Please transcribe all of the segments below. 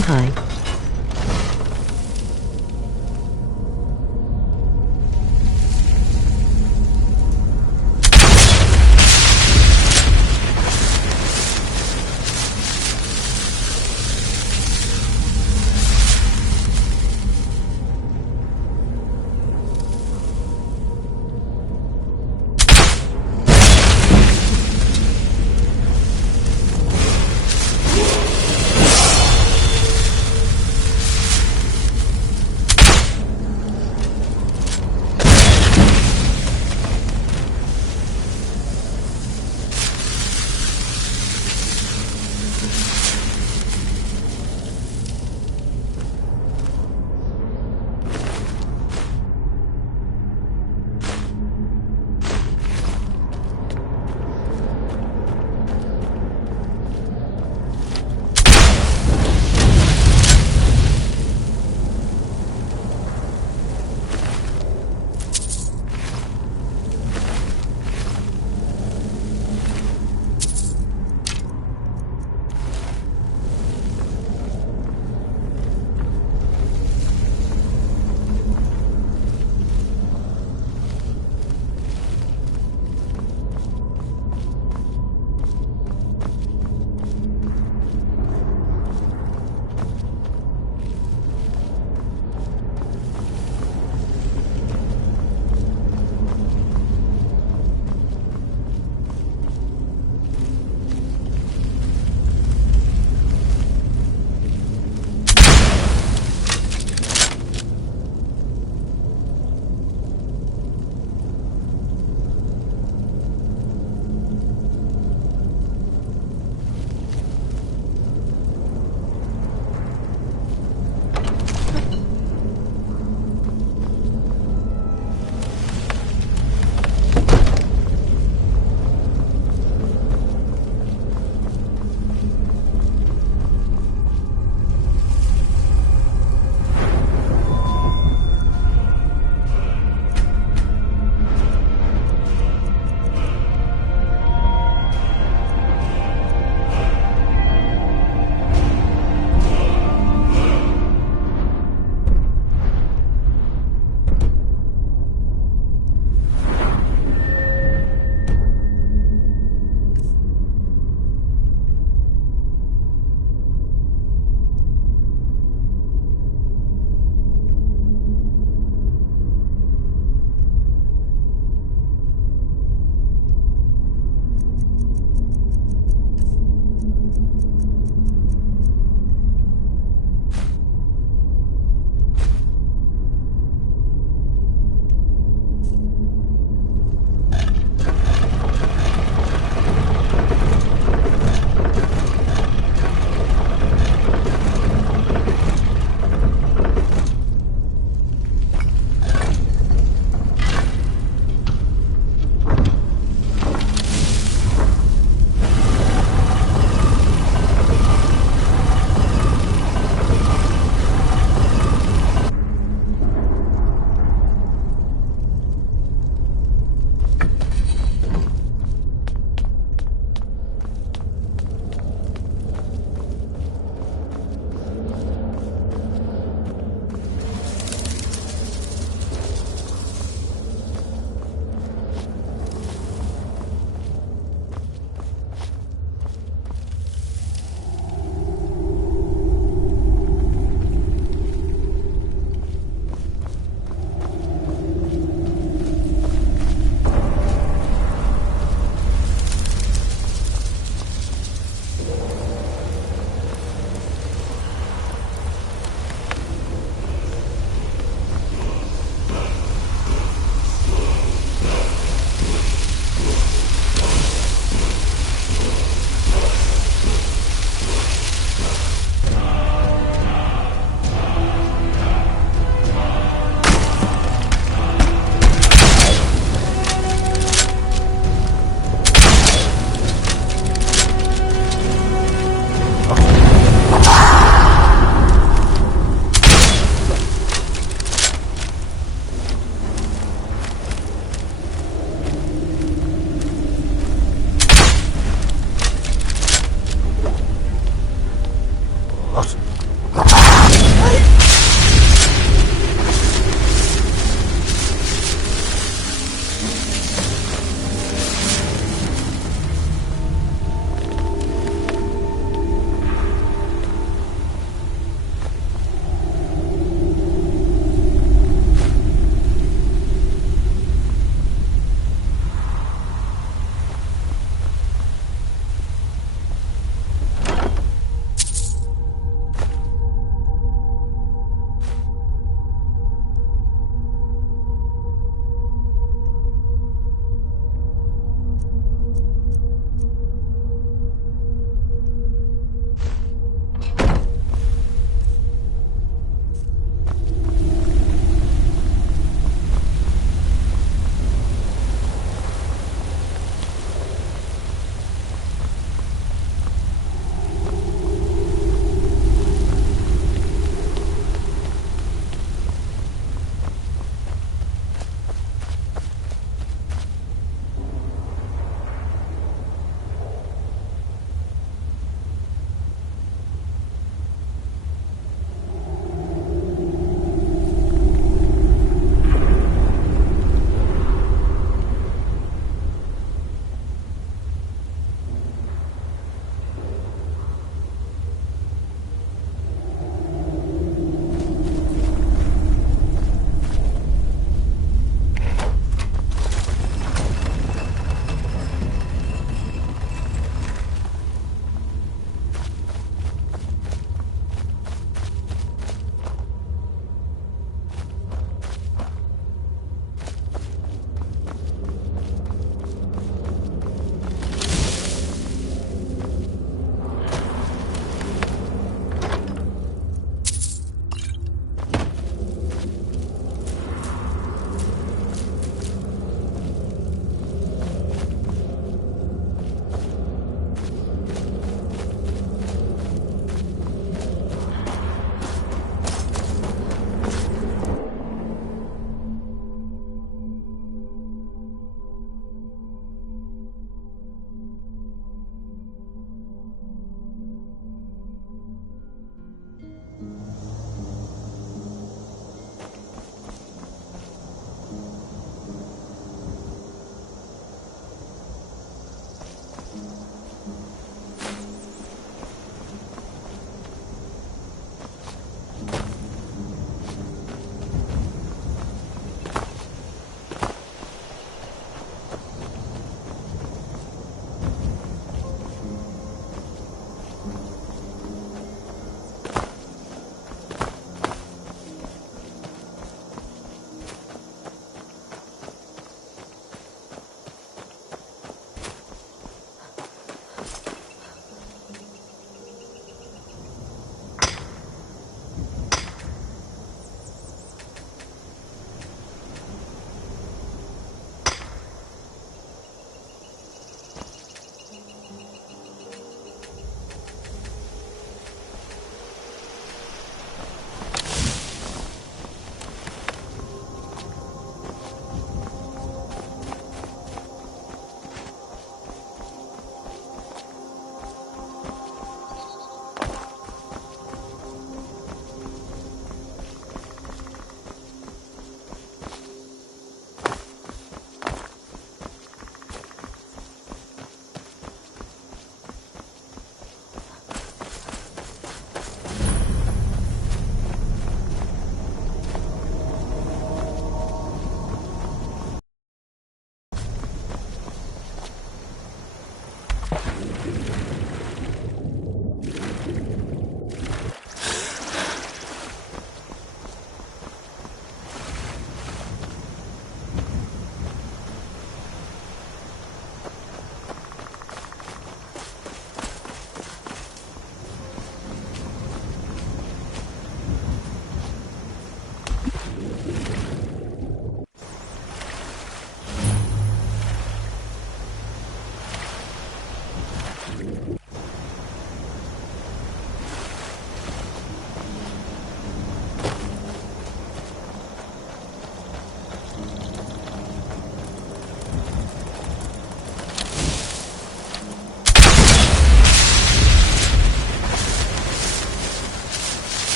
Climb high.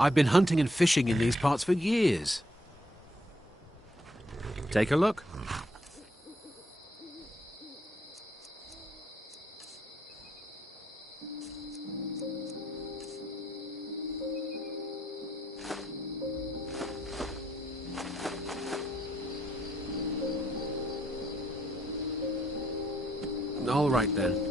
I've been hunting and fishing in these parts for years. Take a look. All right, then.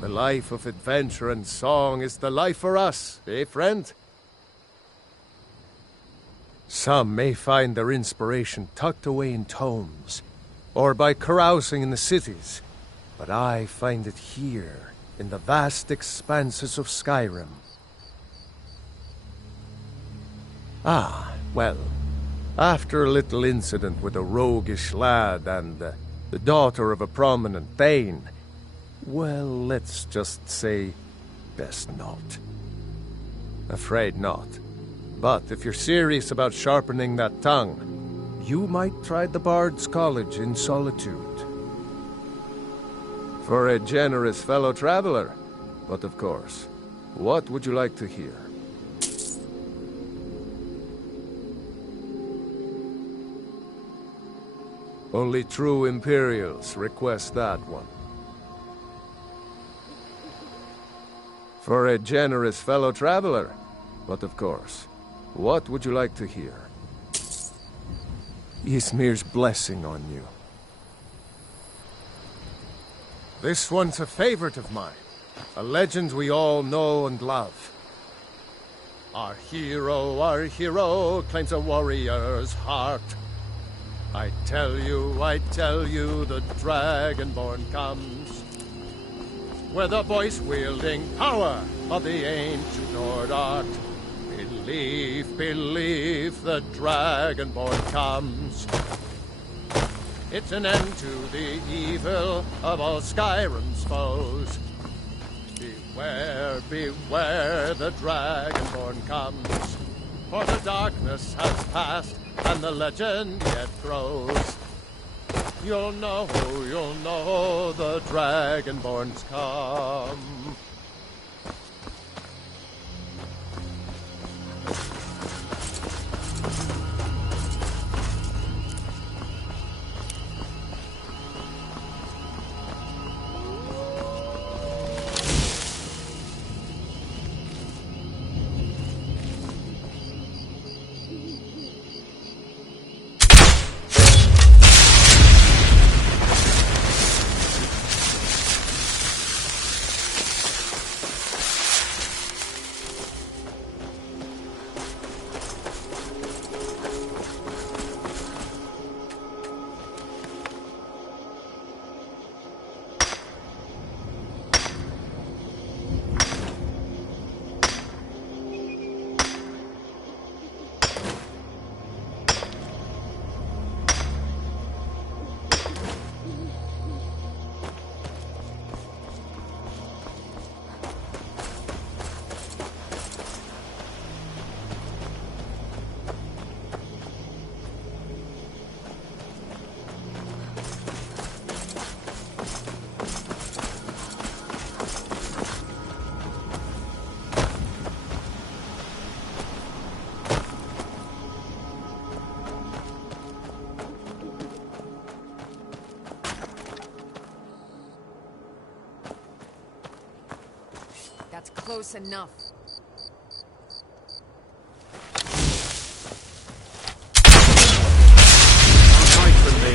The life of adventure and song is the life for us, eh, friend? Some may find their inspiration tucked away in tomes, or by carousing in the cities, but I find it here, in the vast expanses of Skyrim. Ah, well, after a little incident with a roguish lad and the daughter of a prominent thane, well, let's just say, best not. Afraid not. But if you're serious about sharpening that tongue, you might try the Bard's College in Solitude. For a generous fellow traveler. But of course, what would you like to hear? Only true Imperials request that one. For a generous fellow traveler. But of course, what would you like to hear? Ysmir's blessing on you. This one's a favorite of mine. A legend we all know and love. Our hero claims a warrior's heart. I tell you, the Dragonborn comes with the voice-wielding power of the ancient Nord art. Believe, the Dragonborn comes. It's an end to the evil of all Skyrim's foes. Beware, the Dragonborn comes. For the darkness has passed, and the legend yet grows. You'll know the Dragonborns come. close enough. Can't hide from me.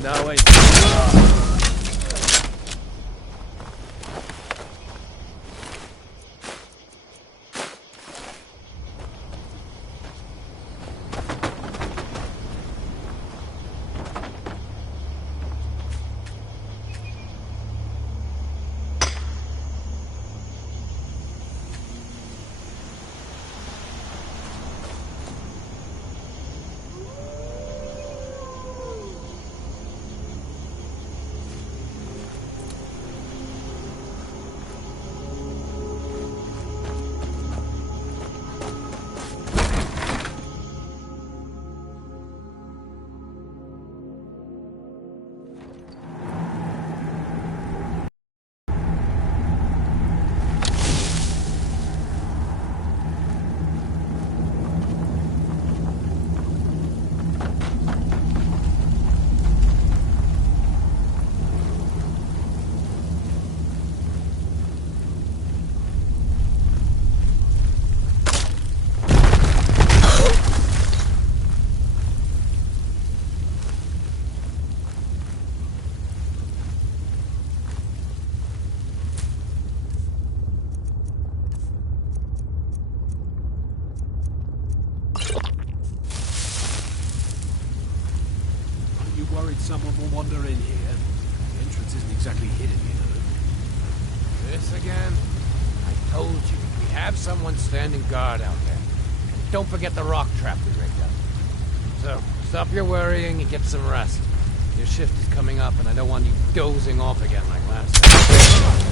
Now wait. Worried someone will wander in here. The entrance isn't exactly hidden, you know. This again? I told you, we have someone standing guard out there. And don't forget the rock trap we rigged up. So, stop your worrying and get some rest. Your shift is coming up, and I don't want you dozing off again like last time.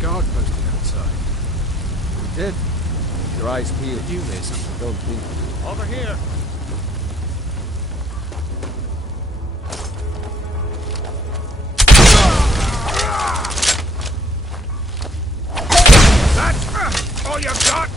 Guard posted outside. We did. Your eyes peeled. Did you hear something? Don't think. Over here! That's all you've got?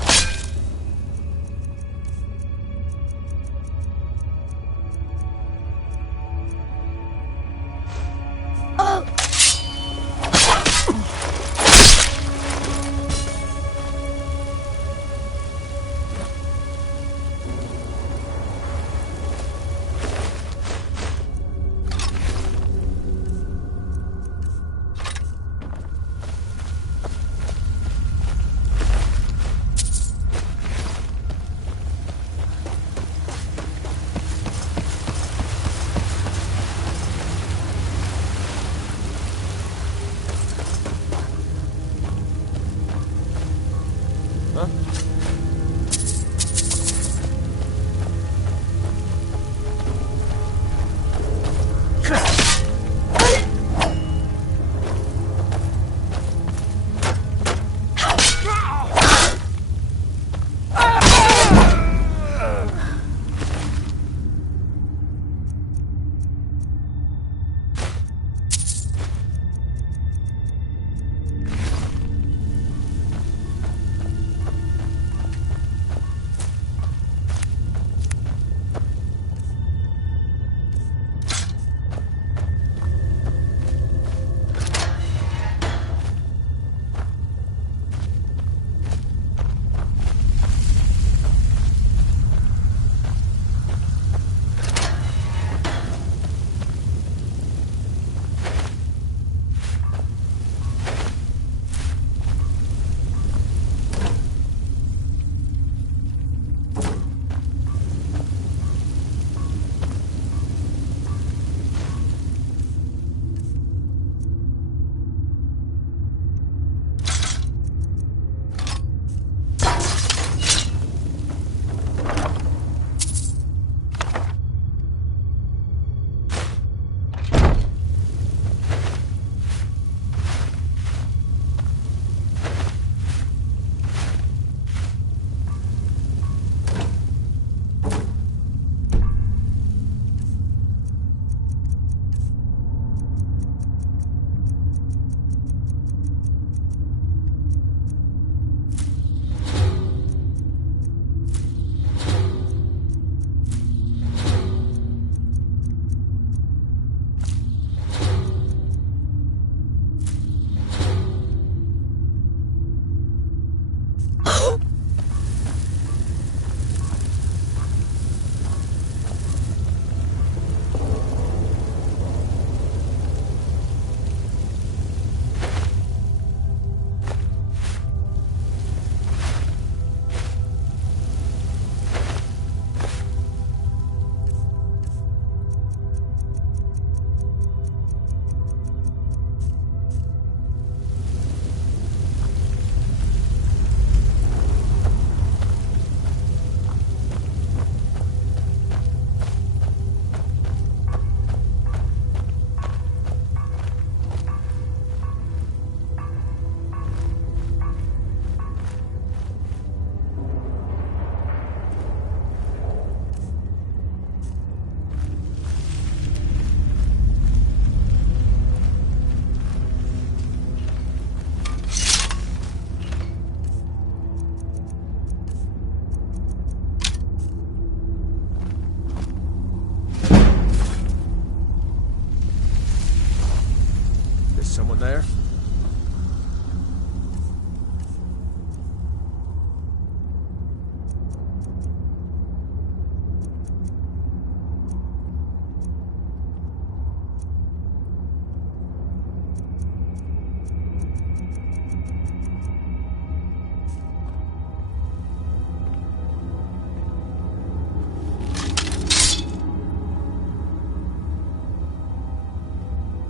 Someone there?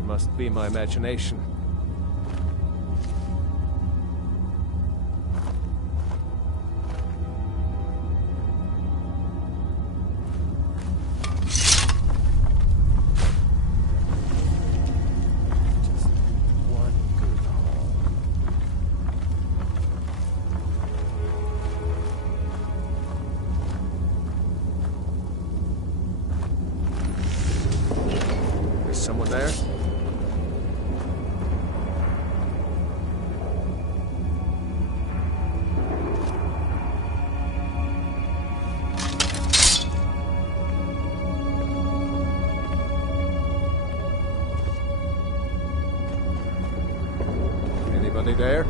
Must be my imagination. Just one good haul. There's someone there? Anybody there?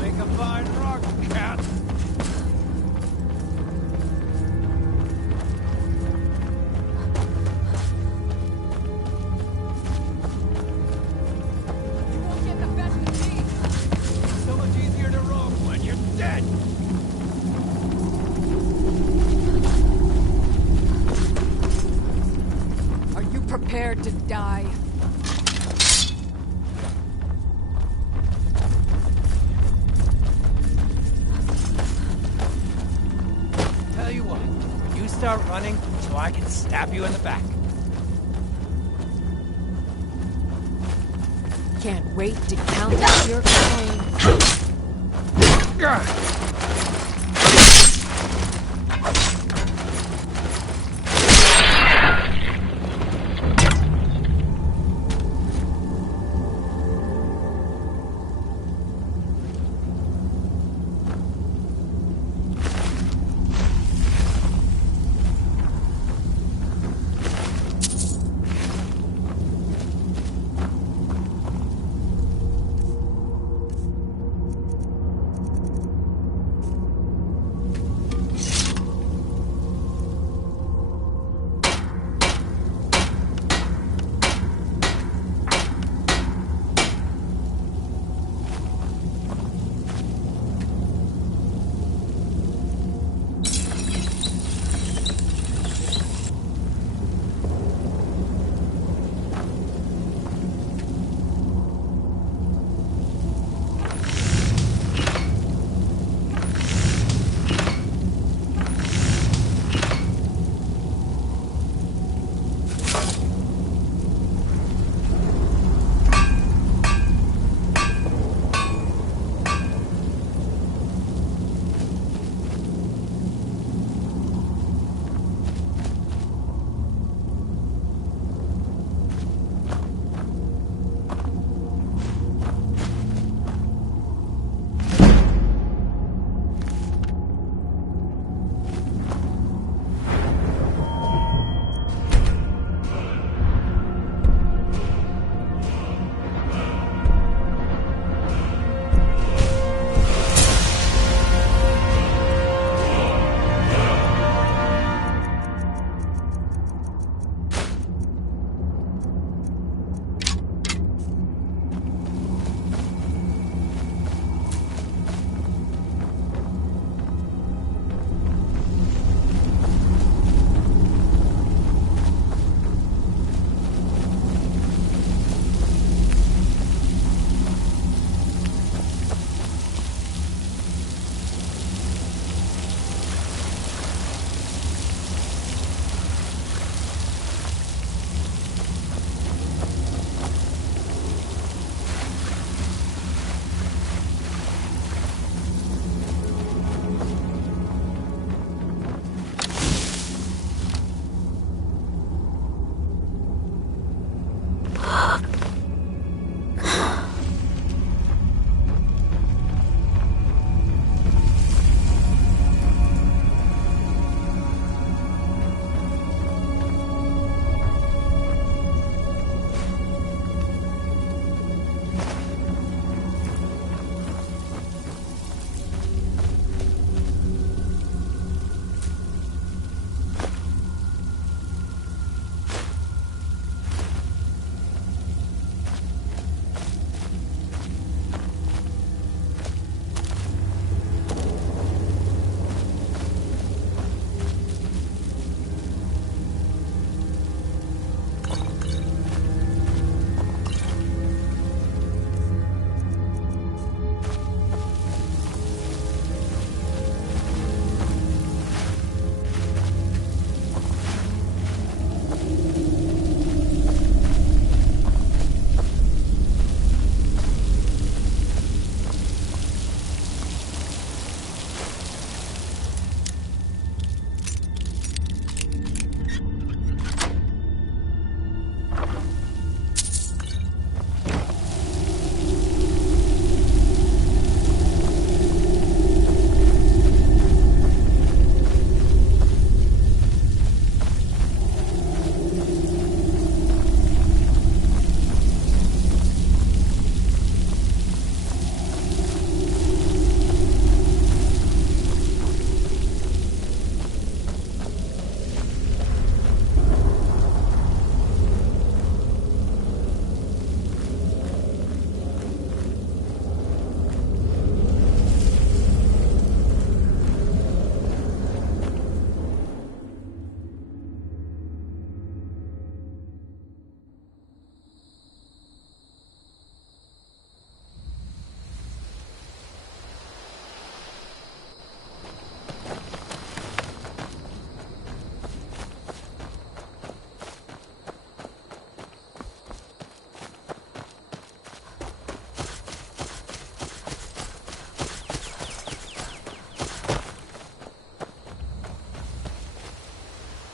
Make a fine rock, cat. You won't get the best of me. So much easier to roll when you're dead. Are you prepared to die? Tell you what, when you start running, so I can stab you in the back. Can't wait to count out your coin.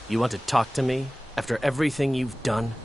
You want to talk to me after everything you've done?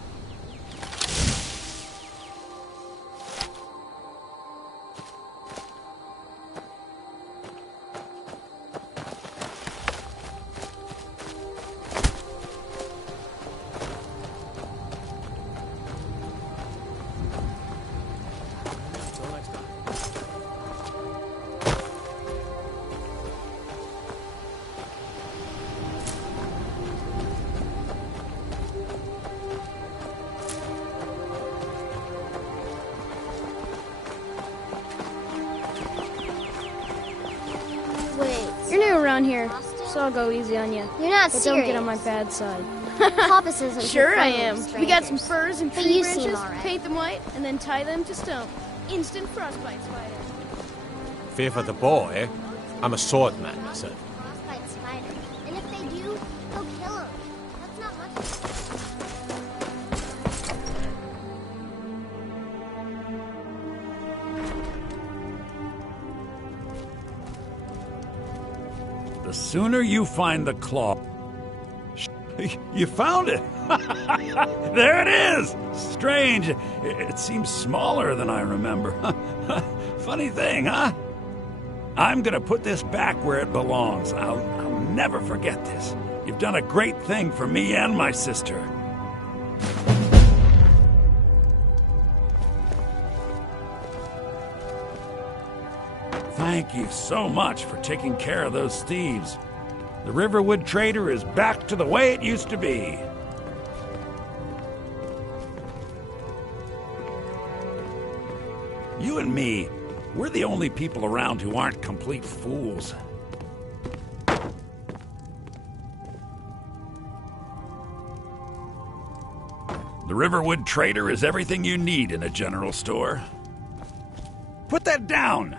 You're new around here, so I'll go easy on you. You're not But serious. don't get on my bad side. Papa says I'm Sure too I friendly am. with We got some strangers. furs and But tree you seem branches, all right. paint them white, and then tie them to stone. Instant frostbite spider. Fear for the boy? I'm a swordsman, sir. Frostbite spider. And if they do, he'll kill him. That's not much. The sooner you find the claw... You found it! There it is! Strange. It seems smaller than I remember. Funny thing, huh? I'm gonna put this back where it belongs. I'll never forget this. You've done a great thing for me and my sister. Thank you so much for taking care of those thieves. The Riverwood Trader is back to the way it used to be. You and me, we're the only people around who aren't complete fools. The Riverwood Trader is everything you need in a general store. Put that down!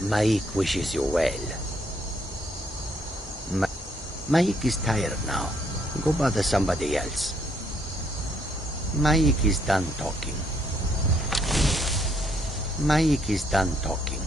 Maik wishes you well. Maik is tired now. Go bother somebody else. Maik is done talking. Maik is done talking.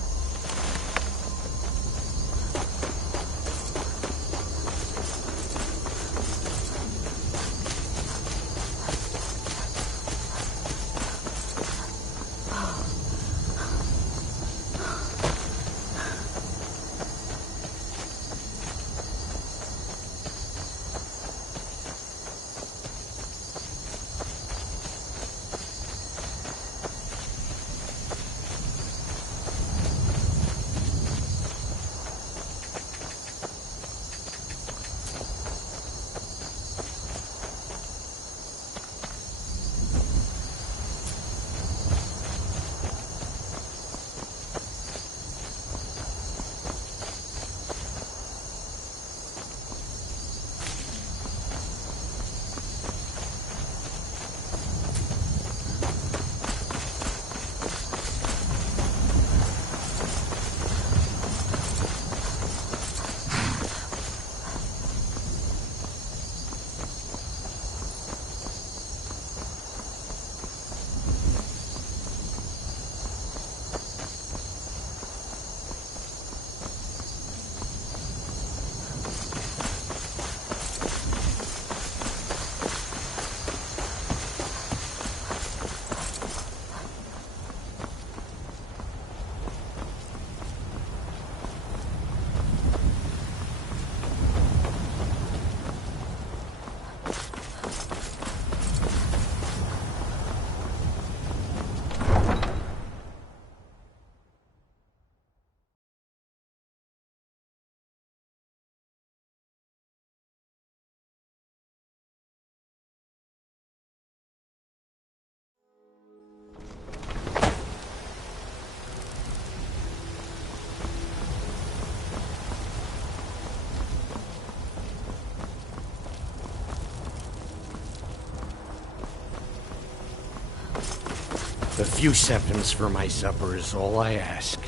A few septims for my supper is all I ask.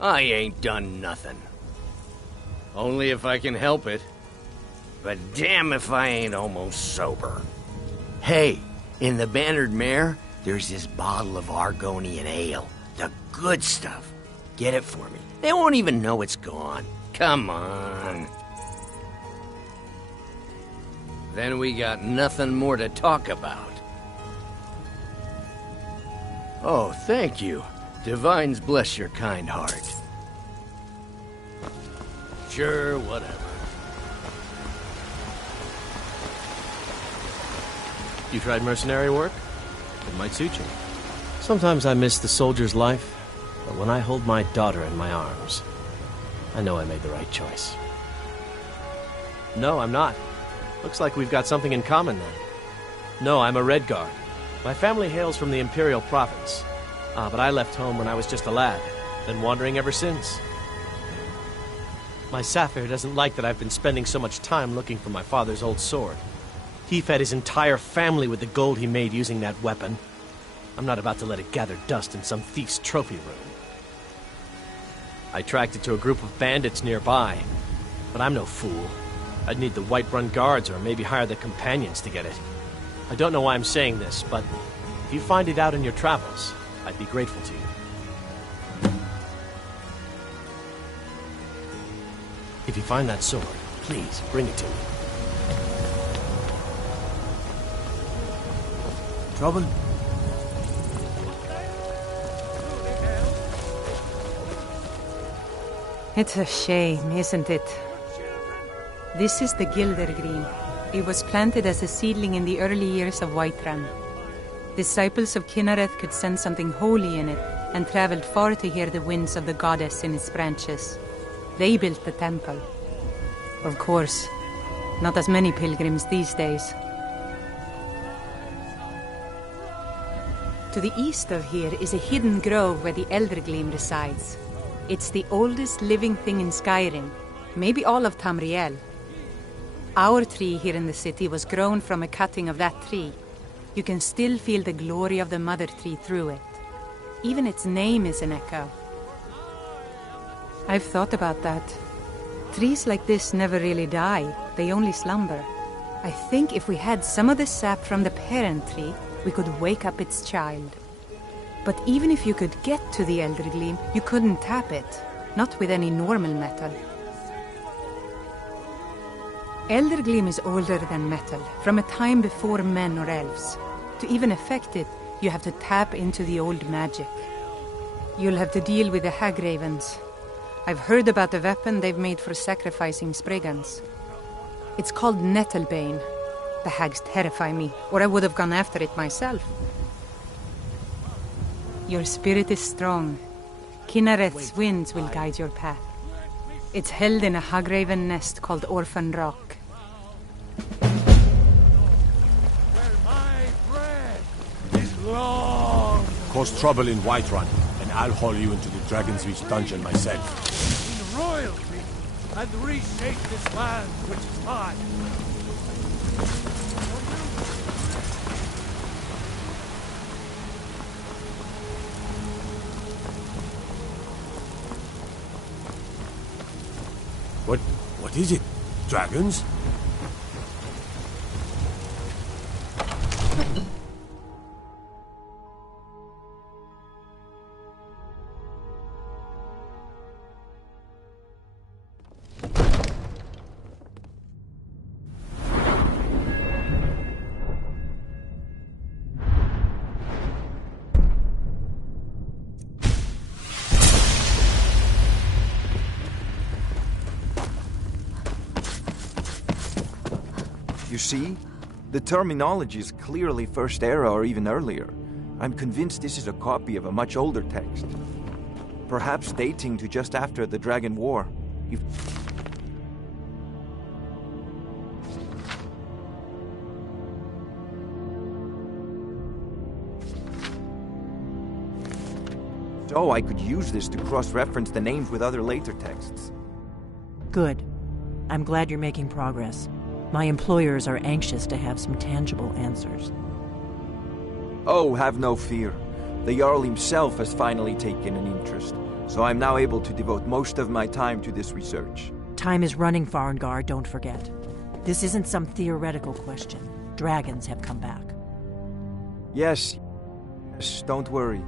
I ain't done nothing. Only if I can help it. But damn if I ain't almost sober. Hey, in the Bannered Mare, there's this bottle of Argonian ale. The good stuff. Get it for me. They won't even know it's gone. Come on. Then we got nothing more to talk about. Oh, thank you. Divines bless your kind heart. Sure, whatever. You tried mercenary work? It might suit you. Sometimes I miss the soldier's life, but when I hold my daughter in my arms, I know I made the right choice. No, I'm not. Looks like we've got something in common then. No, I'm a Redguard. My family hails from the Imperial Province. But I left home when I was just a lad. Been wandering ever since. My Sapphire doesn't like that I've been spending so much time looking for my father's old sword. He fed his entire family with the gold he made using that weapon. I'm not about to let it gather dust in some thief's trophy room. I tracked it to a group of bandits nearby, but I'm no fool. I'd need the Whiterun guards or maybe hire the companions to get it. I don't know why I'm saying this, but if you find it out in your travels, I'd be grateful to you. If you find that sword, please bring it to me. Trouble? It's a shame, isn't it? This is the Gildergreen. It was planted as a seedling in the early years of Whiterun. Disciples of Kynareth could sense something holy in it and traveled far to hear the winds of the goddess in its branches. They built the temple. Of course, not as many pilgrims these days. To the east of here is a hidden grove where the Eldergleam resides. It's the oldest living thing in Skyrim, maybe all of Tamriel. Our tree here in the city was grown from a cutting of that tree. You can still feel the glory of the mother tree through it. Even its name is an echo. I've thought about that. Trees like this never really die, they only slumber. I think if we had some of the sap from the parent tree, we could wake up its child. But even if you could get to the Eldergleam, you couldn't tap it. Not with any normal metal. Eldergleam is older than metal, from a time before men or elves. To even affect it, you have to tap into the old magic. You'll have to deal with the Hagravens. I've heard about the weapon they've made for sacrificing Spriggans. It's called Nettlebane. The hags terrify me, or I would have gone after it myself. Your spirit is strong. Kynareth's winds will guide your path. It's held in a Hagraven nest called Orphan Rock. Cause trouble in Whiterun, and I'll haul you into the Dragon's Reach dungeon myself. In royalty, and reshape this land which is mine. What is it? Dragons? You see? The terminology is clearly First Era or even earlier. I'm convinced this is a copy of a much older text. Perhaps dating to just after the Dragon War. So I could use this to cross-reference the names with other later texts. Good. I'm glad you're making progress. My employers are anxious to have some tangible answers. Oh, have no fear. The Jarl himself has finally taken an interest, so I'm now able to devote most of my time to this research. Time is running, Farengar, don't forget. This isn't some theoretical question. Dragons have come back. Yes, don't worry.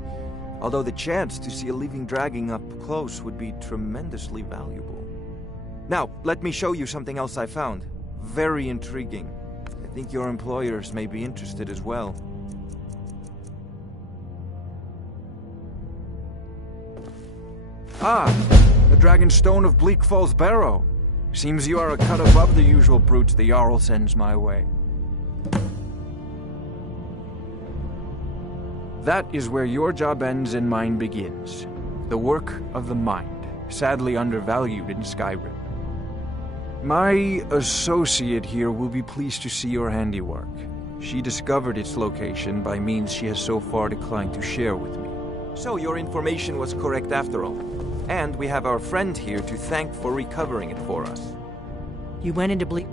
Although the chance to see a living dragon up close would be tremendously valuable. Now, let me show you something else I found. Very intriguing. I think your employers may be interested as well. Ah, the Dragon Stone of Bleak Falls Barrow. Seems you are a cut above the usual brutes the Jarl sends my way. That is where your job ends and mine begins. The work of the mind, sadly undervalued in Skyrim. My associate here will be pleased to see your handiwork. She discovered its location by means she has so far declined to share with me. So your information was correct after all. And we have our friend here to thank for recovering it for us. You went into Bleak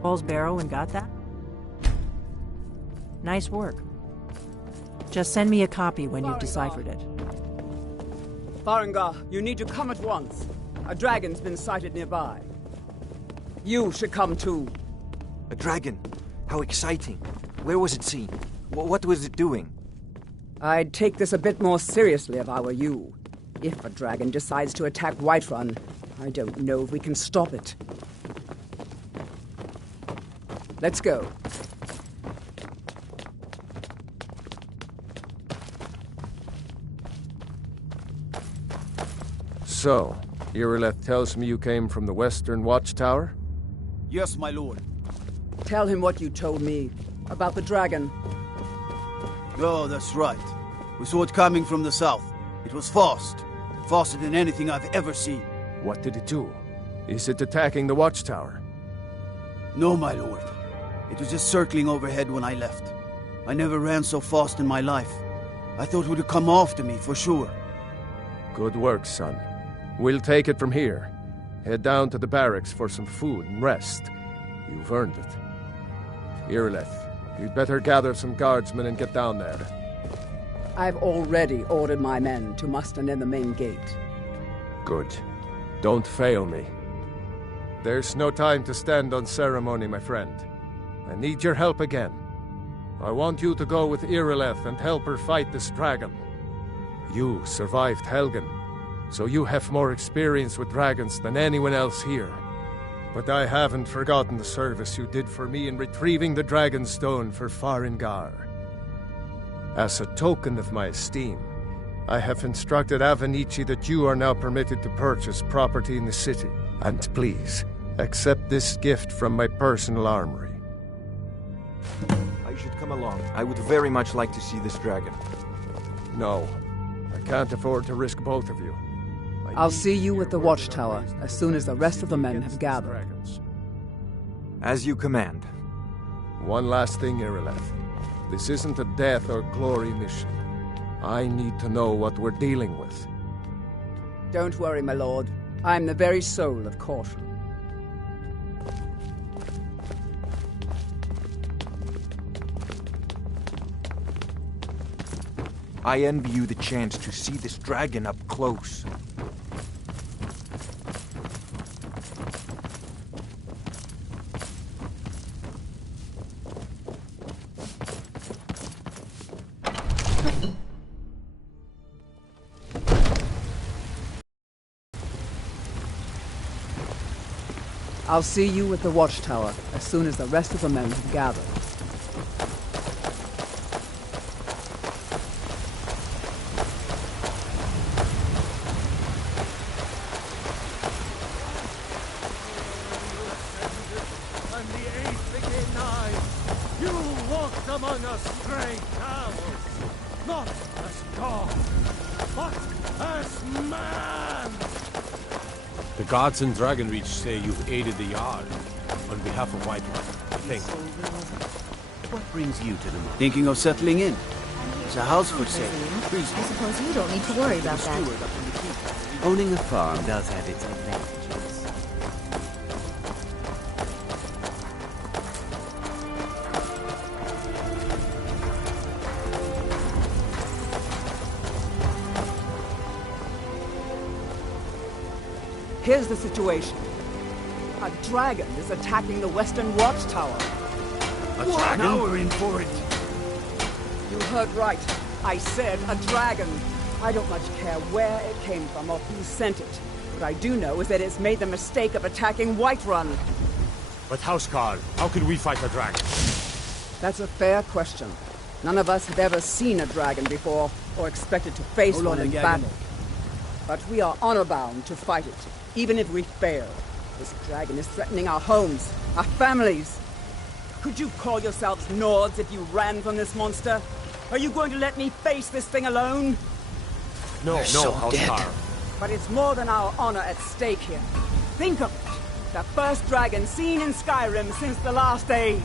Falls Barrow and got that? Nice work. Just send me a copy when you've deciphered it. Farengar, you need to come at once. A dragon's been sighted nearby. You should come too. A dragon? How exciting. Where was it seen? What was it doing? I'd take this a bit more seriously if I were you. If a dragon decides to attack Whiterun, I don't know if we can stop it. Let's go. So, Irileth tells me you came from the Western Watchtower? Yes, my lord. Tell him what you told me about the dragon. Oh, that's right. We saw it coming from the south. It was fast. Faster than anything I've ever seen. What did it do? Is it attacking the Watchtower? No, my lord. It was just circling overhead when I left. I never ran so fast in my life. I thought it would have come after me, for sure. Good work, son. We'll take it from here. Head down to the barracks for some food and rest. You've earned it. Irileth, you'd better gather some guardsmen and get down there. I've already ordered my men to muster near the main gate. Good. Don't fail me. There's no time to stand on ceremony, my friend. I need your help again. I want you to go with Irileth and help her fight this dragon. You survived Helgen, so you have more experience with dragons than anyone else here. But I haven't forgotten the service you did for me in retrieving the Dragon Stone for Farengar. As a token of my esteem, I have instructed Avenici that you are now permitted to purchase property in the city. And please, accept this gift from my personal armory. I should come along. I would very much like to see this dragon. No, I can't afford to risk both of you. I'll see you at the Watchtower as soon as the rest of the men have gathered. As you command. One last thing, Irileth. This isn't a death or glory mission. I need to know what we're dealing with. Don't worry, my lord. I'm the very soul of caution. I envy you the chance to see this dragon up close. I'll see you at the Watchtower as soon as the rest of the men have gathered. And the age became nigh. You walked among us, stray cowards, not as God, but as man. The guards in Dragonreach say you've aided the Jarl on behalf of Whiterun, I think. What brings you to the moon? Thinking of settling in? It's a house for sale. I suppose you don't need to worry about that. Owning a farm does have its advantages. Here's the situation. A dragon is attacking the Western Watchtower. A dragon? Now we're in for it. You heard right. I said a dragon. I don't much care where it came from or who sent it. What I do know is that it's made the mistake of attacking Whiterun. But Housecarl, how can we fight a dragon? That's a fair question. None of us have ever seen a dragon before, or expected to face one in battle. But we are honor-bound to fight it, even if we fail. This dragon is threatening our homes, our families. Could you call yourselves Nords if you ran from this monster? Are you going to let me face this thing alone? No, Housecarl. But it's more than our honor at stake here. Think of it. The first dragon seen in Skyrim since the Last Age.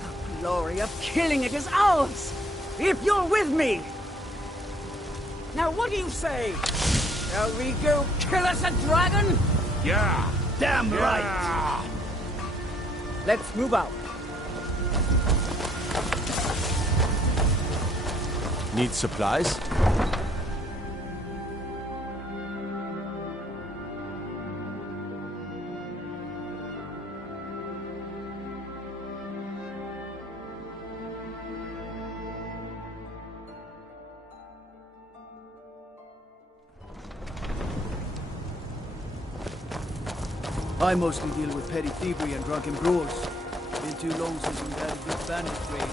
The glory of killing it is ours, if you're with me. Now what do you say? Shall we go kill us a dragon? Yeah, damn right. Let's move out. Need supplies? I mostly deal with petty thievery and drunken brawls. Been too long since we've had a good bandit raid.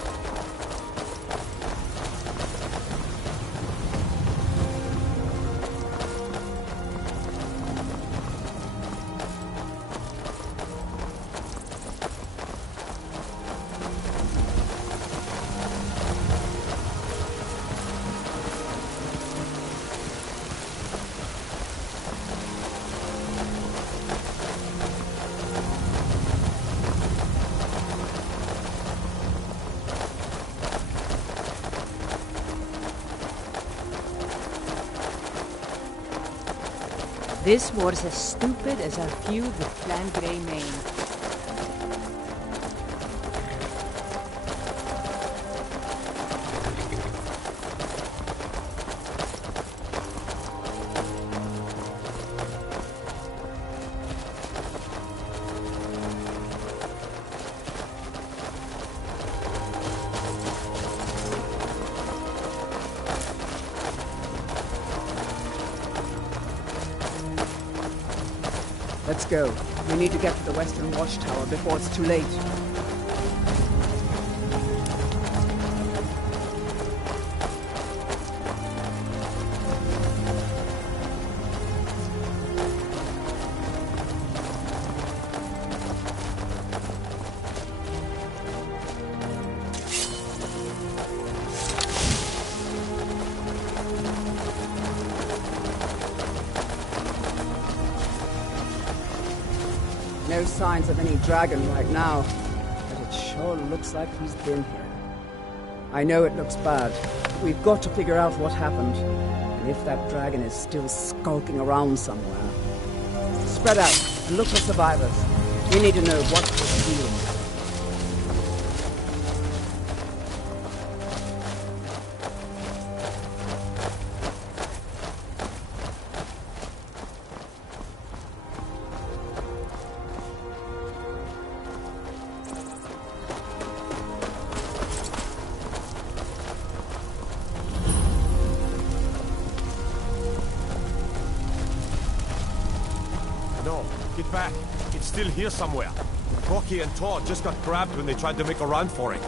This war's as stupid as our feud with Clan Greymane. Let's go. We need to get to the Western Watchtower before it's too late. No signs of any dragon right now, but it sure looks like he's been here. I know it looks bad. We've got to figure out what happened, and if that dragon is still skulking around somewhere. Spread out and look for survivors. We need to know what we're doing. No, get back. It's still here somewhere. Rocky and Tor just got grabbed when they tried to make a run for it.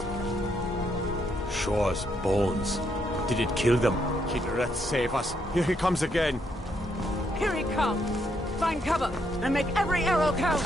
Show us bones. Did it kill them? Kinnereth, save us. Here he comes again. Here he comes! Find cover and make every arrow count!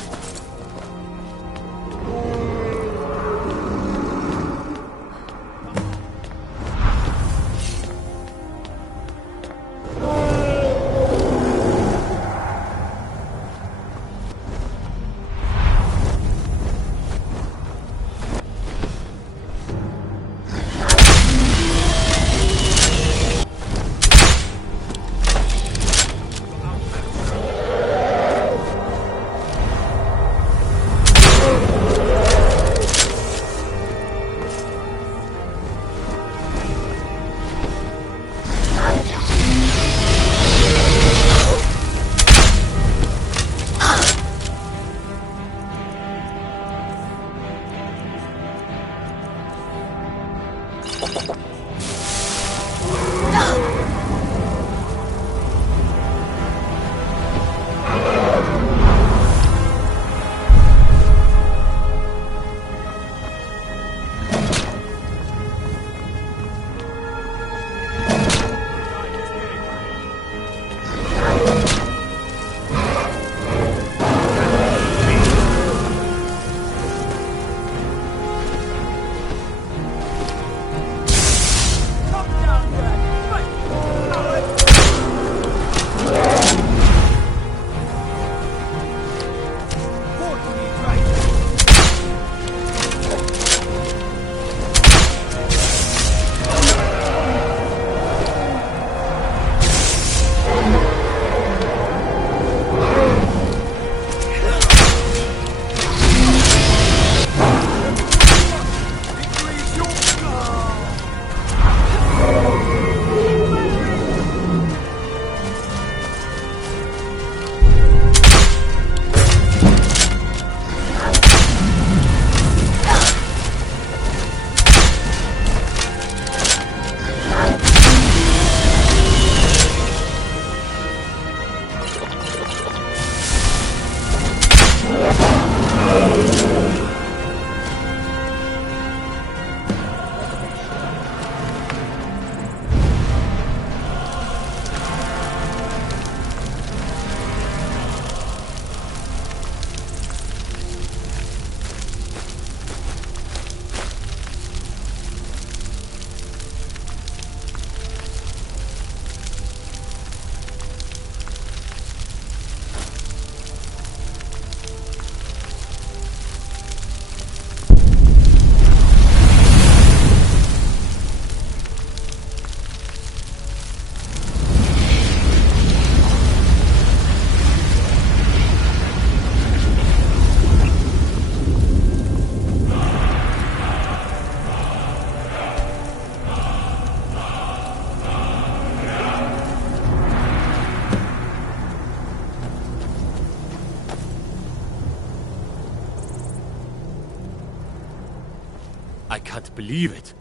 I can't believe it.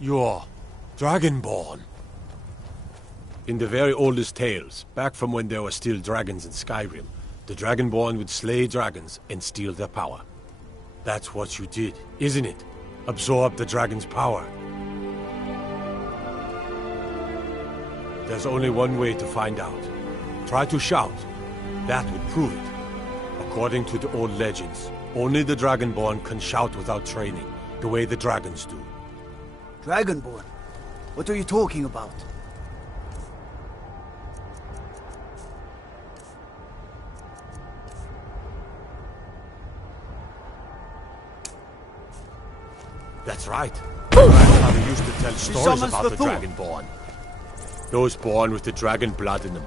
You're Dragonborn. In the very oldest tales, back from when there were still dragons in Skyrim, the Dragonborn would slay dragons and steal their power. That's what you did, isn't it? Absorb the dragon's power. There's only one way to find out. Try to shout. That would prove it. According to the old legends, only the Dragonborn can shout without training, the way the dragons do. Dragonborn? What are you talking about? That's right. My grandfather used to tell stories about the Dragonborn. Those born with the dragon blood in them.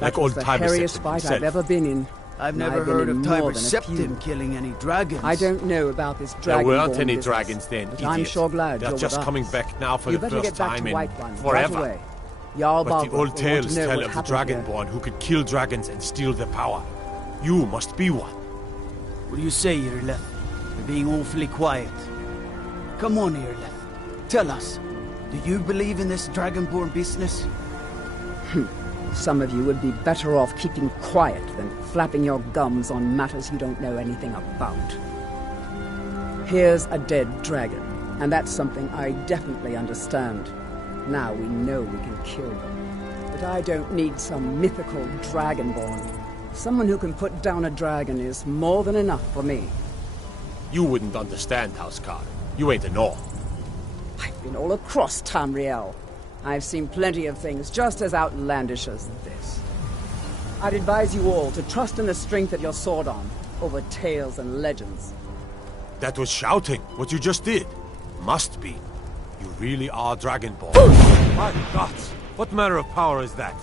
Like old the Tiber hairiest fight I've ever been in. I've never heard of Tiber Septim killing any dragons. I don't know about this dragonborn There weren't any business, dragons then, but idiot. I'm sure glad They're you're just with coming us. back now for You the better first get back time to in Whiterun, forever. right away. Jarl But the Balgruuf old will tales want to know tell what of the happened here. Dragonborn who could kill dragons and steal their power. You must be one. What do you say, Irleth? You're being awfully quiet. Come on, Irleth. Tell us. Do you believe in this Dragonborn business? Some of you would be better off keeping quiet than flapping your gums on matters you don't know anything about. Here's a dead dragon, and that's something I definitely understand. Now we know we can kill them. But I don't need some mythical dragonborn. Someone who can put down a dragon is more than enough for me. You wouldn't understand, Housecar. You ain't a Nor. I've been all across Tamriel. I've seen plenty of things just as outlandish as this. I'd advise you all to trust in the strength of your sword arm over tales and legends. That was shouting, what you just did. Must be. You really are Dragonborn. My gods, what manner of power is that?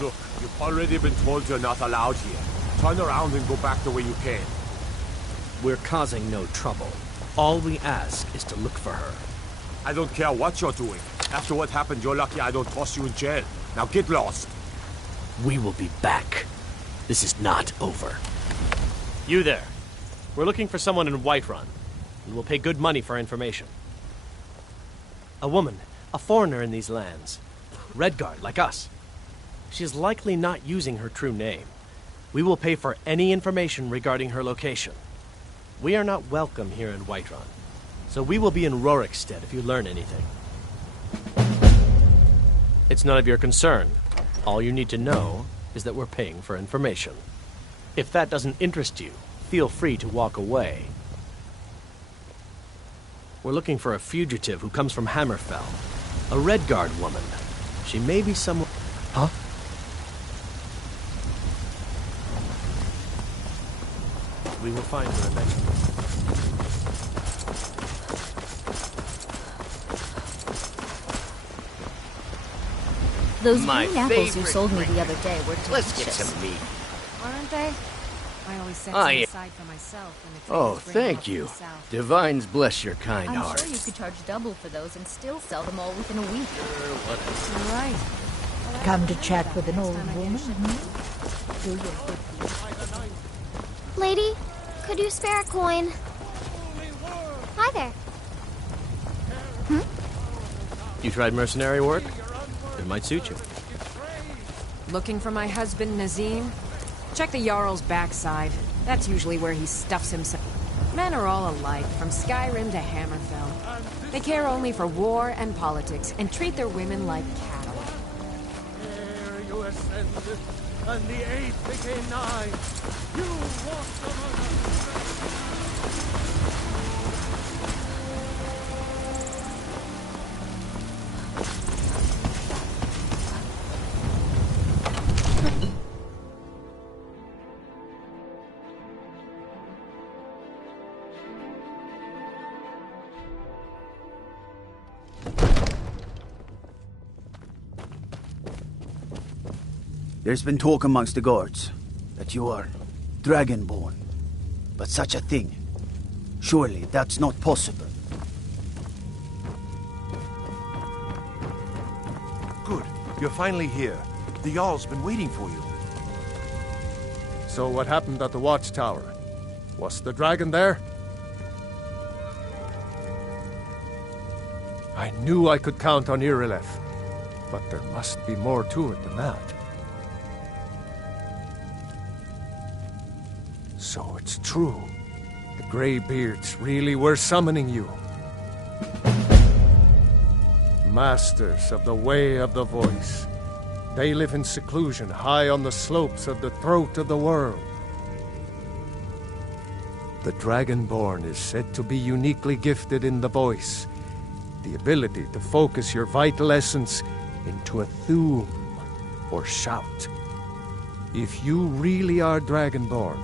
Look, you've already been told you're not allowed here. Turn around and go back the way you came. We're causing no trouble. All we ask is to look for her. I don't care what you're doing. After what happened, you're lucky I don't toss you in jail. Now get lost. We will be back. This is not over. You there. We're looking for someone in Whiterun, and we'll pay good money for information. A woman, a foreigner in these lands. Redguard, like us. She is likely not using her true name. We will pay for any information regarding her location. We are not welcome here in Whiterun, so we will be in Rorikstead if you learn anything. It's none of your concern. All you need to know is that we're paying for information. If that doesn't interest you, feel free to walk away. We're looking for a fugitive who comes from Hammerfell. A Redguard woman. She may be someone... Huh? We will find her eventually. Those My green apples you favorite sold me drink. the other day were delicious. Let's get some meat. Aren't they? I always set Ah, some yeah. aside for myself when the Oh, traders bring them up thank from you. the south. Divines bless your kind I'm heart. sure you could charge double for those and still sell them all within a week. All right. Come to chat with an old woman? Do your good. Lady, could you spare a coin? Hi there. You tried mercenary work? It might suit you. Looking for my husband, Nazim? Check the Jarl's backside. That's usually where he stuffs himself. Men are all alike, from Skyrim to Hammerfell. They care only for war and politics, and treat their women like cattle. Ere you ascended, and the age became nigh. You walked among us. There's been talk amongst the guards that you are dragonborn. But such a thing, surely that's not possible. Good. You're finally here. The Jarl's been waiting for you. So what happened at the watchtower? Was the dragon there? I knew I could count on Irileth, but there must be more to it than that. So it's true. The Greybeards really were summoning you. Masters of the Way of the Voice. They live in seclusion high on the slopes of the throat of the world. The Dragonborn is said to be uniquely gifted in the voice, the ability to focus your vital essence into a thume or shout. If you really are Dragonborn,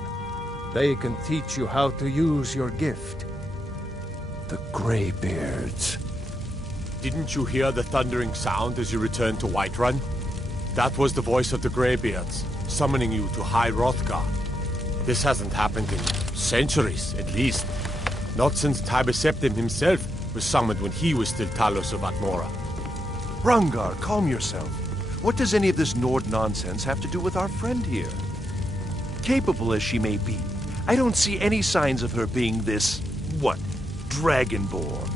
they can teach you how to use your gift. The Greybeards. Didn't you hear the thundering sound as you returned to Whiterun? That was the voice of the Greybeards, summoning you to High Hrothgar. This hasn't happened in centuries, at least. Not since Tibeseptim himself was summoned when he was still Talos of Atmora. Rungar, calm yourself. What does any of this Nord nonsense have to do with our friend here? Capable as she may be, I don't see any signs of her being this, Dragonborn.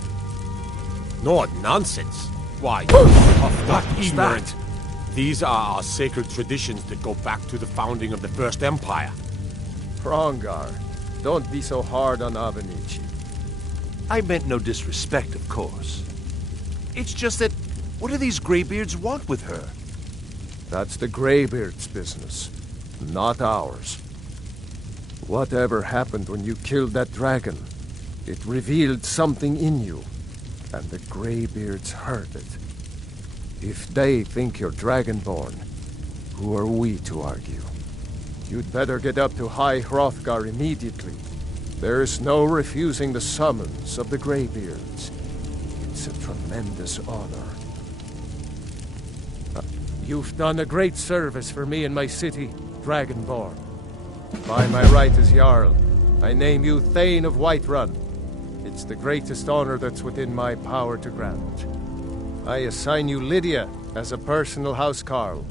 Nord nonsense? Why, you puffed up What is ignorant. that? These are our sacred traditions that go back to the founding of the First Empire. Hrongar, don't be so hard on Avenici. I meant no disrespect, of course. It's just that, what do these Greybeards want with her? That's the Greybeards' business, not ours. Whatever happened when you killed that dragon, it revealed something in you, and the Greybeards heard it. If they think you're Dragonborn, who are we to argue? You'd better get up to High Hrothgar immediately. There's no refusing the summons of the Greybeards. It's a tremendous honor. You've done a great service for me and my city, Dragonborn. By my right as Jarl, I name you Thane of Whiterun. It's the greatest honor that's within my power to grant. I assign you Lydia as a personal housecarl,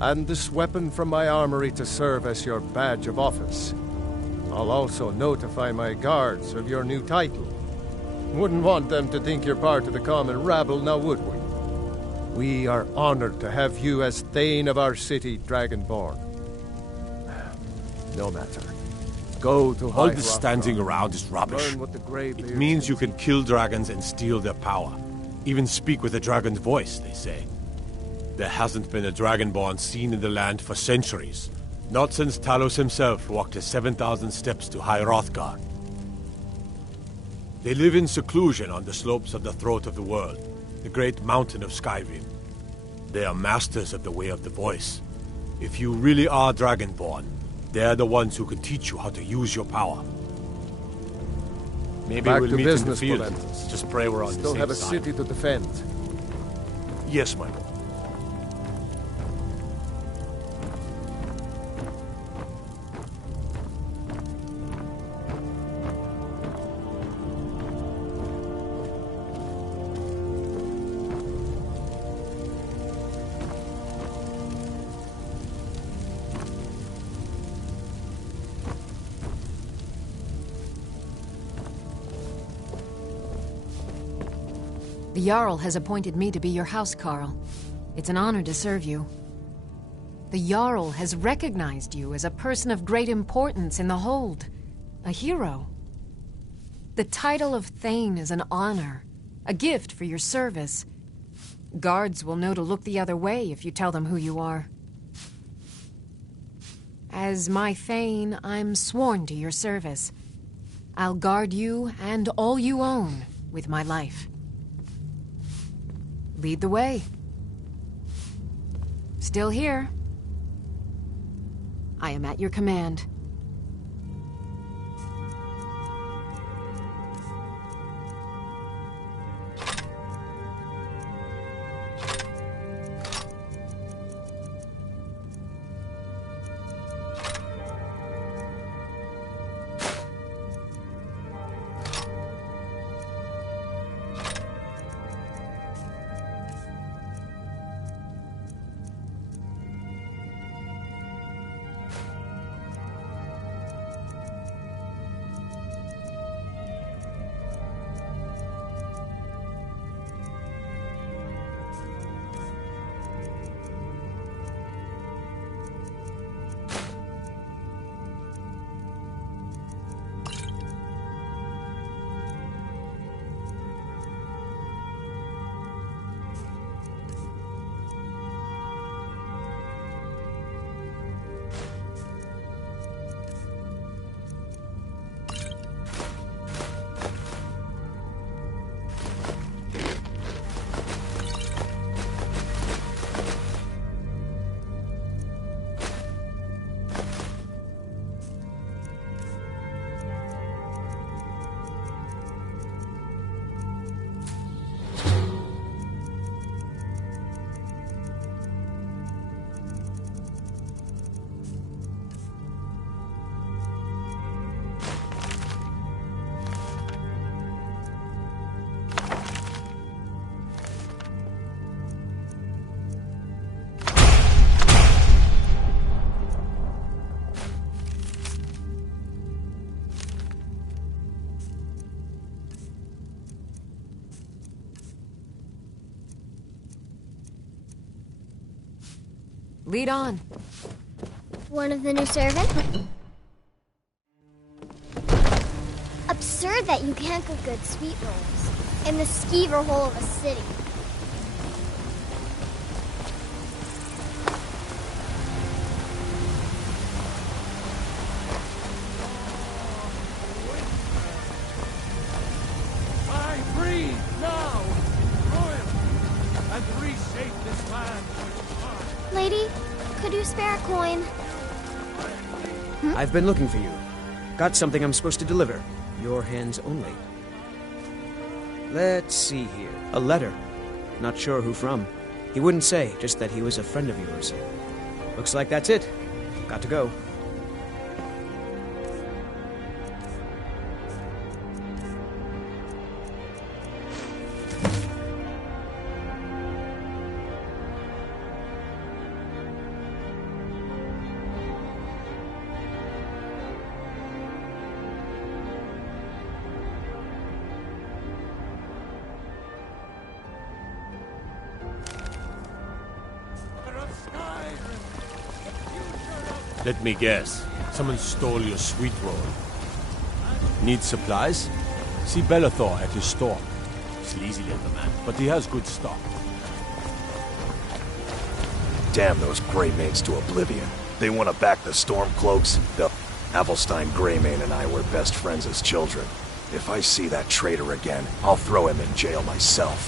and this weapon from my armory to serve as your badge of office. I'll also notify my guards of your new title. Wouldn't want them to think you're part of the common rabble, now would we? We are honored to have you as Thane of our city, Dragonborn. No matter. Go to All High this Hrothgar. standing around is rubbish. Learn what the Greybeards It means you can can kill dragons and steal their power. Even speak with a dragon's voice, they say. There hasn't been a dragonborn seen in the land for centuries. Not since Talos himself walked his 7,000 steps to High Hrothgar. They live in seclusion on the slopes of the Throat of the World, the great mountain of Skyrim. They are masters of the Way of the Voice. If you really are dragonborn, they're the ones who can teach you how to use your power. Maybe Back we'll to meet business, in the field. Valentus. Just pray we're on Still the have a same side. city to defend. Yes, my lord. The Jarl has appointed me to be your housecarl. It's an honor to serve you. The Jarl has recognized you as a person of great importance in the Hold. A hero. The title of Thane is an honor. A gift for your service. Guards will know to look the other way if you tell them who you are. As my Thane, I'm sworn to your service. I'll guard you and all you own with my life. Lead the way. Still here. I am at your command. Lead on. One of the new servants? Absurd that you can't cook good sweet rolls in the skeever hole of a city. I breathe now, royal, and reshape this land. Lady, could you spare a coin? I've been looking for you. Got something I'm supposed to deliver. Your hands only. Let's see here. A letter. Not sure who from. He wouldn't say, just that he was a friend of yours. Looks like that's it. Got to go. Let me guess. Someone stole your sweet roll. Need supplies? See Bellathor at his store. Sleazy little man, but he has good stock. Damn those Greymaids to oblivion. They want to back the Stormcloaks. Avelstein Greymane and I were best friends as children. If I see that traitor again, I'll throw him in jail myself.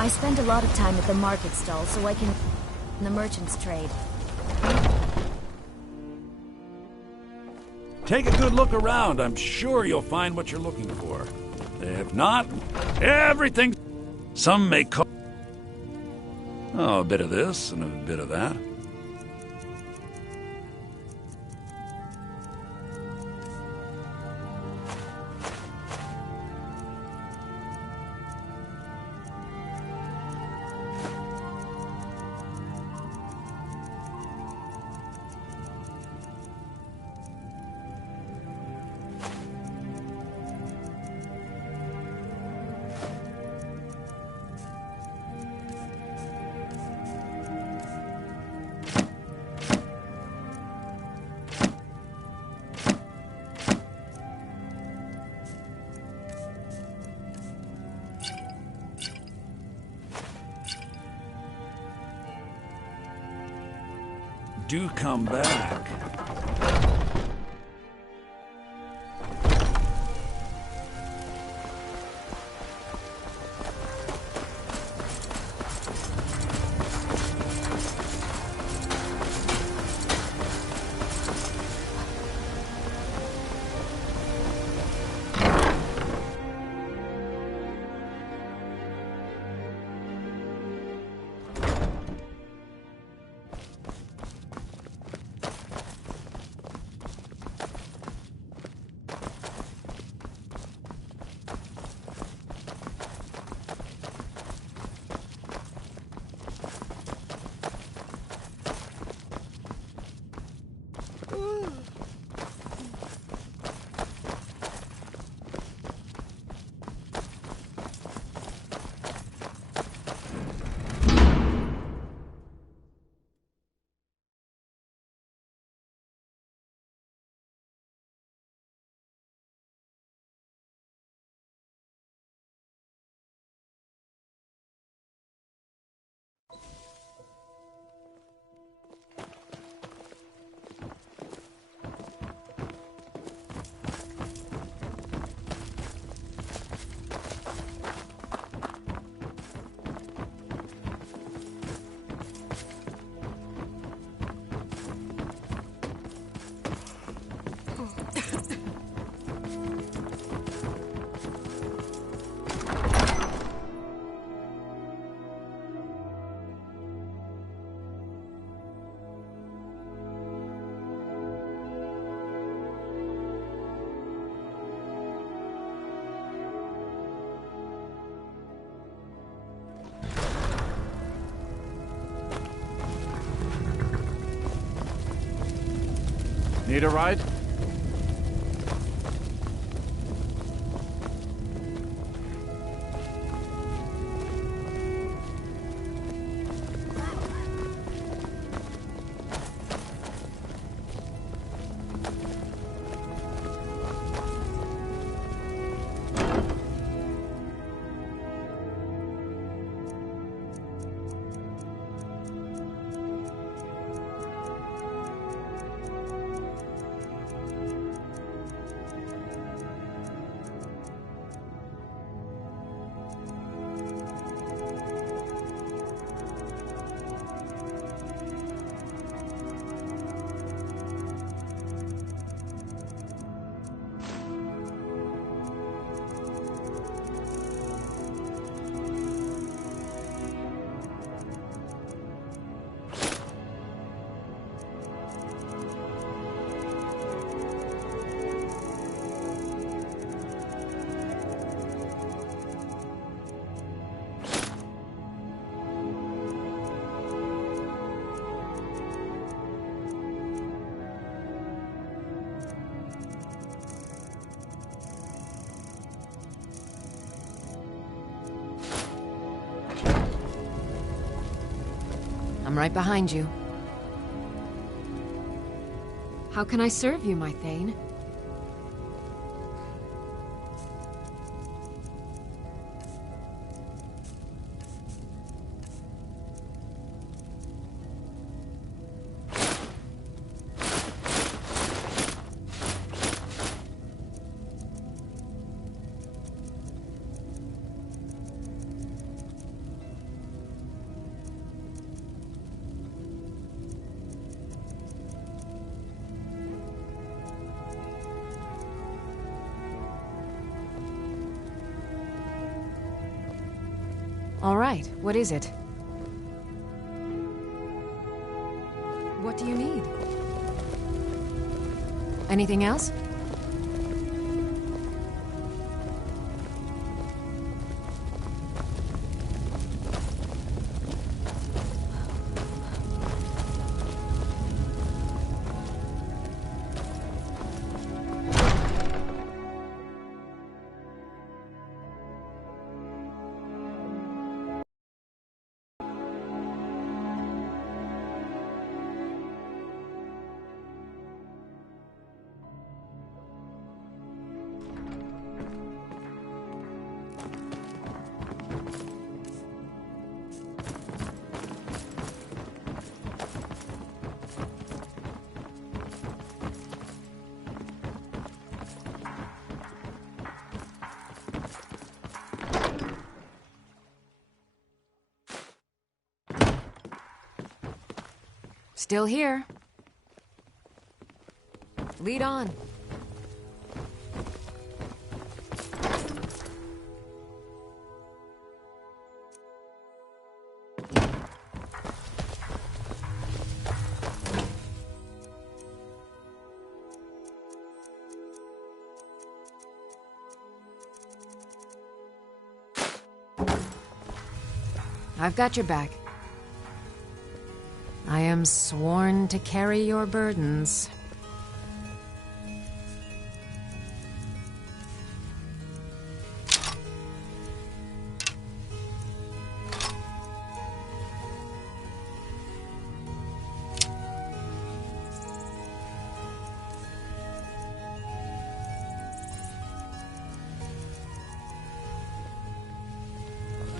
I spend a lot of time at the market stall so I can... the merchants trade. Take a good look around. I'm sure you'll find what you're looking for. If not, everything... Some may call... Oh, a bit of this and a bit of that. Do come back. Need a ride? I'm right behind you. How can I serve you, my Thane? All right, what is it? What do you need? Anything else? Still here. Lead on. I've got your back. I am sworn to carry your burdens.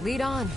Lead on.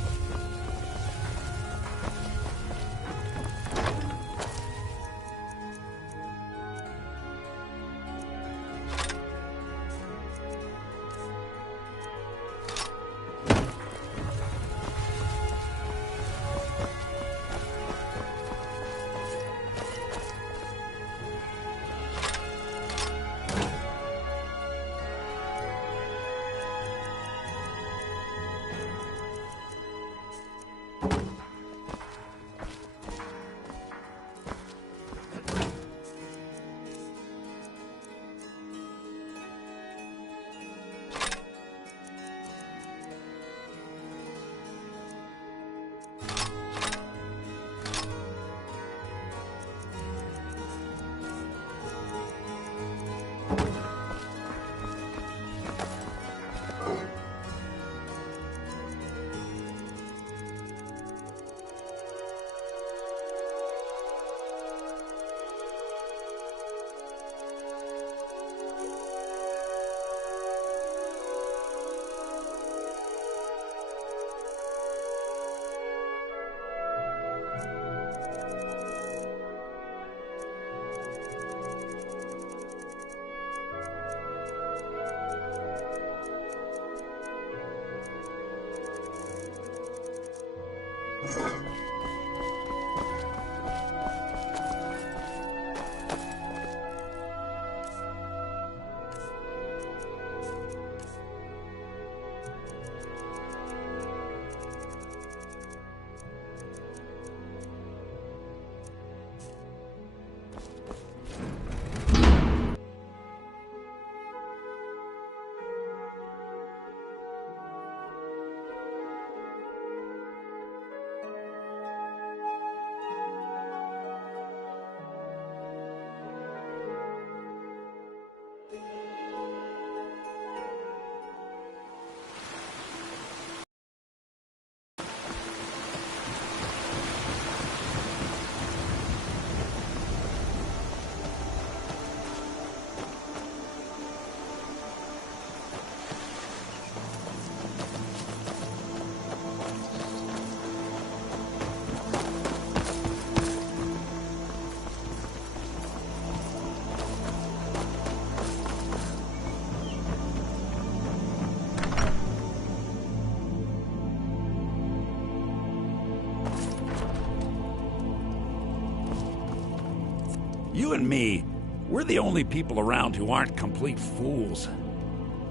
You and me, we're the only people around who aren't complete fools.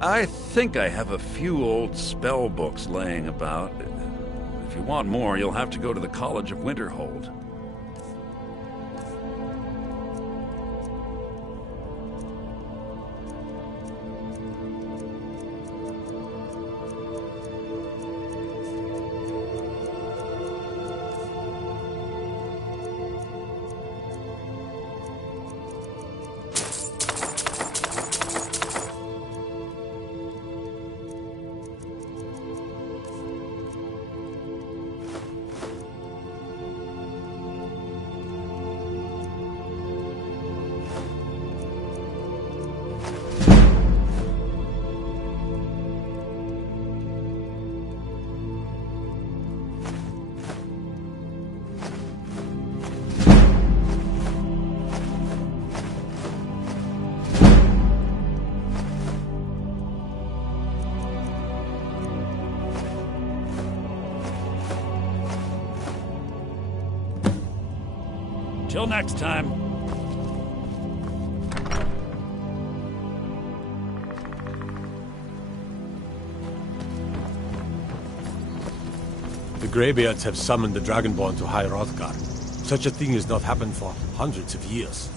I think I have a few old spell books laying about. If you want more, you'll have to go to the College of Winterhold. Till next time. The Greybeards have summoned the Dragonborn to High Hrothgar. Such a thing has not happened for hundreds of years.